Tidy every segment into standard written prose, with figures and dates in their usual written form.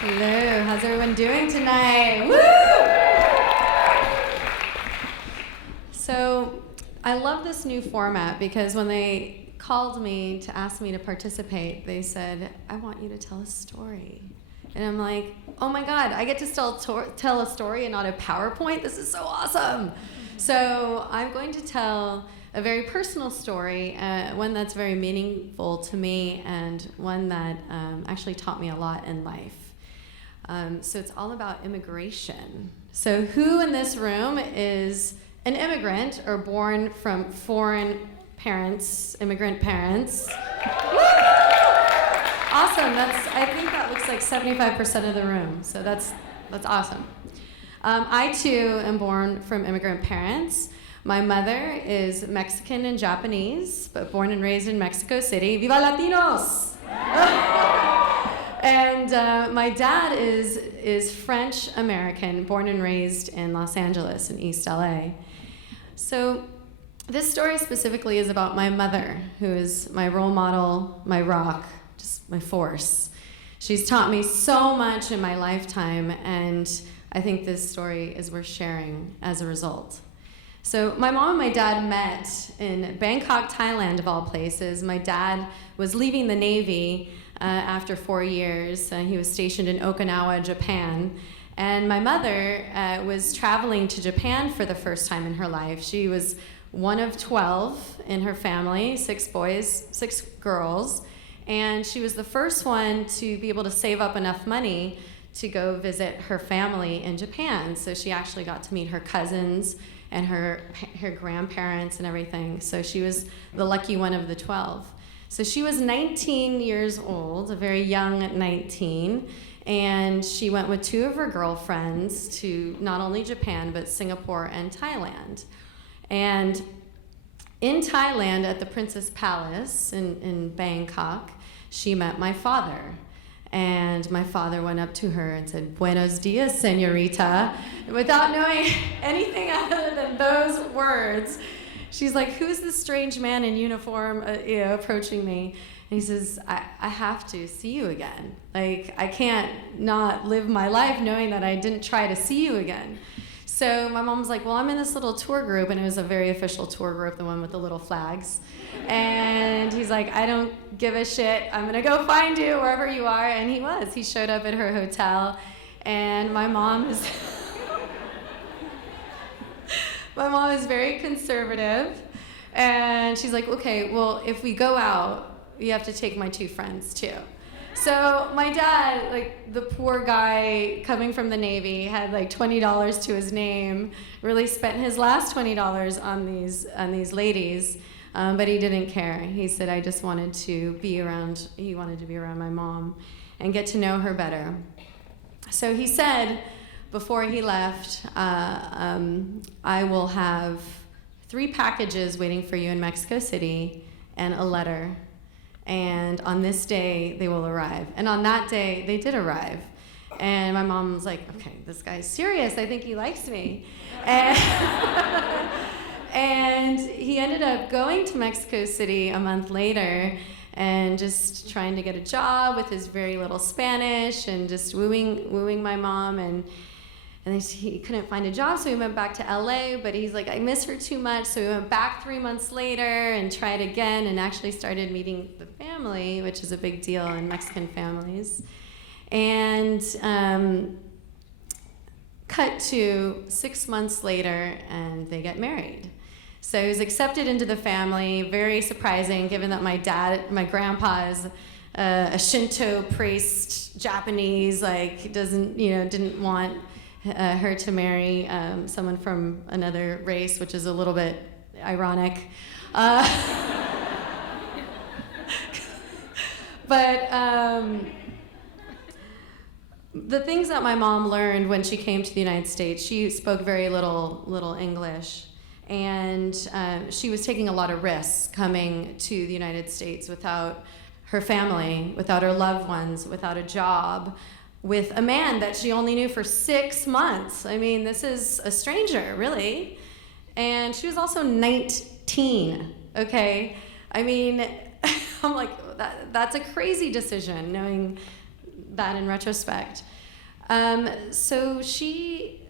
Hello, how's everyone doing tonight? Woo! So, I love this new format because when they called me to ask me to participate, they said, I want you to tell a story. And I'm like, oh my God, I get to tell a story and not a PowerPoint? This is so awesome. So I'm going to tell a very personal story, one that's very meaningful to me and one that actually taught me a lot in life. So it's all about immigration. So who in this room is an immigrant or born from foreign parents, immigrant parents? Awesome. I think that looks like 75% of the room. So that's awesome. I too am born from immigrant parents. My mother is Mexican and Japanese, but born and raised in Mexico City. Viva Latinos! And my dad is French American, born and raised in Los Angeles in East LA. So this story specifically is about my mother, who is my role model, my rock, just my force. She's taught me so much in my lifetime, and I think this story is worth sharing as a result. So my mom and my dad met in Bangkok, Thailand, of all places. My dad was leaving the Navy after 4 years. He was stationed in Okinawa, Japan. And my mother was traveling to Japan for the first time in her life. She was one of 12 in her family, 6 boys, 6 girls. And she was the first one to be able to save up enough money to go visit her family in Japan. So she actually got to meet her cousins and her grandparents and everything. So she was the lucky one of the 12. So she was 19 years old, a very young 19, and she went with 2 of her girlfriends to not only Japan, but Singapore and Thailand. And in Thailand, at the Princess Palace in Bangkok, she met my father. And my father went up to her and said, "Buenos dias, señorita," without knowing anything other than those words. She's like, "Who's this strange man in uniform approaching me?" And he says, I have to see you again. Like, I can't not live my life knowing that I didn't try to see you again. So my mom was like, well, I'm in this little tour group, and it was a very official tour group, the one with the little flags. And he's like, I don't give a shit. I'm going to go find you wherever you are. And he was. He showed up at her hotel, and my mom is very conservative. And she's like, okay, well, if we go out, you have to take my 2 friends too. So my dad, like the poor guy coming from the Navy, had like $20 to his name, really spent his last $20 on these ladies, but he didn't care. He said, I just wanted to be around, he wanted to be around my mom and get to know her better. So he said, before he left, I will have 3 packages waiting for you in Mexico City and a letter. And on this day, they will arrive. And on that day, they did arrive. And my mom was like, okay, this guy's serious. I think he likes me. And he ended up going to Mexico City a month later and just trying to get a job with his very little Spanish and just wooing my mom. And he couldn't find a job, so he went back to LA, but he's like, I miss her too much, so he went back 3 months later and tried again and actually started meeting the family, which is a big deal in Mexican families. And cut to 6 months later, and they get married. So he was accepted into the family, very surprising, given that my grandpa is a Shinto priest, Japanese, like didn't want her to marry someone from another race, which is a little bit ironic. But the things that my mom learned when she came to the United States, she spoke very little English. And she was taking a lot of risks coming to the United States without her family, without her loved ones, without a job, with a man that she only knew for 6 months. I mean, this is a stranger, really. And she was also 19, okay? I mean, I'm like, that's a crazy decision, knowing that in retrospect. So she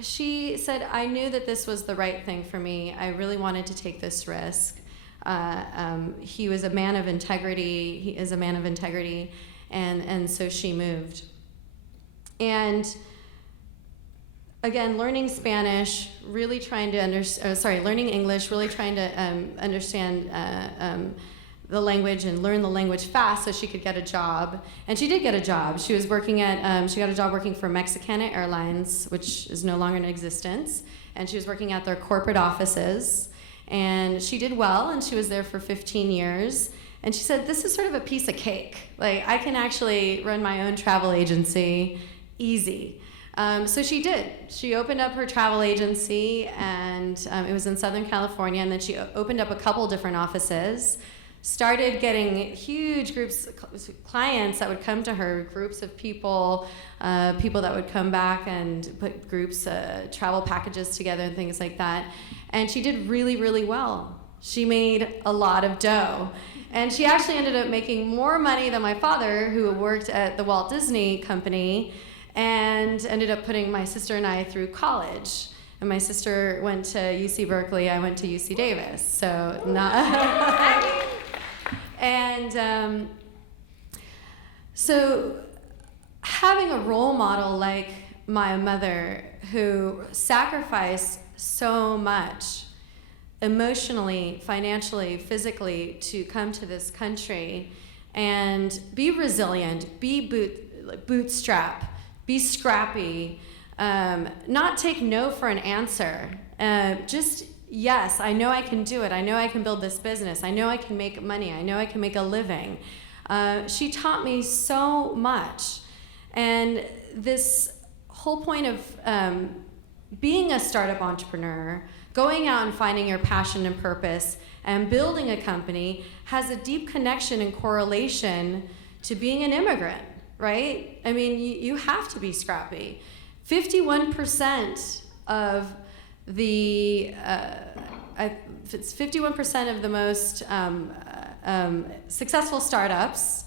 said, I knew that this was the right thing for me. I really wanted to take this risk. He was a man of integrity. He is a man of integrity. And so she moved. And again, learning Spanish, really trying to learning English, really trying to understand the language and learn the language fast so she could get a job. And she did get a job. She was working at, she got a job working for Mexicana Airlines, which is no longer in existence. And she was working at their corporate offices. And she did well, and she was there for 15 years. And she said, this is sort of a piece of cake. Like, I can actually run my own travel agency easy. So she did. She opened up her travel agency, and it was in Southern California, and then she opened up a couple different offices, started getting huge groups of clients that would come to her, groups of people, people that would come back and put groups, travel packages together and things like that. And she did really, really well. She made a lot of dough. And she actually ended up making more money than my father, who worked at the Walt Disney Company, and ended up putting my sister and I through college. And my sister went to UC Berkeley, I went to UC Davis. So not... And so having a role model like my mother, who sacrificed so much emotionally, financially, physically to come to this country and be resilient, be bootstrap, be scrappy, not take no for an answer, just yes, I know I can do it. I know I can build this business. I know I can make money. I know I can make a living. She taught me so much. And this whole point of being a startup entrepreneur, going out and finding your passion and purpose, and building a company has a deep connection and correlation to being an immigrant, right? I mean, you have to be scrappy. 51% of the it's 51% of the most successful startups.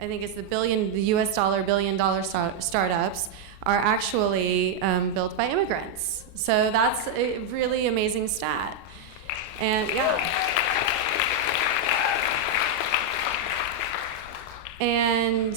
I think it's the US dollar billion dollar startups are actually built by immigrants. So that's a really amazing stat. And yeah. And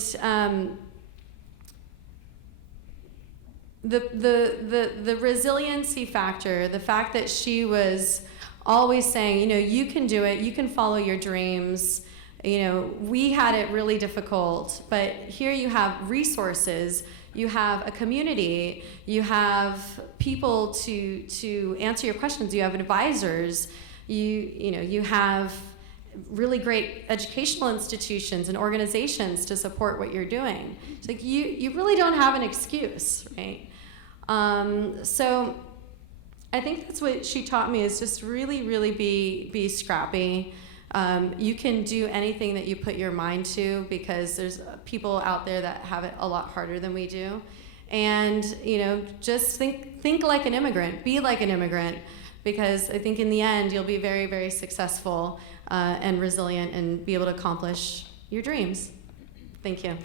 the resiliency factor, the fact that she was always saying, you know, you can do it, you can follow your dreams. You know, we had it really difficult, but here you have resources, you have a community, you have people to answer your questions, you have advisors, you have really great educational institutions and organizations to support what you're doing. It's like you really don't have an excuse, right? So I think that's what she taught me, is just really, really be scrappy. You can do anything that you put your mind to, because there's people out there that have it a lot harder than we do. And, you know, just think like an immigrant, be like an immigrant, because I think in the end you'll be very, very successful and resilient and be able to accomplish your dreams. Thank you.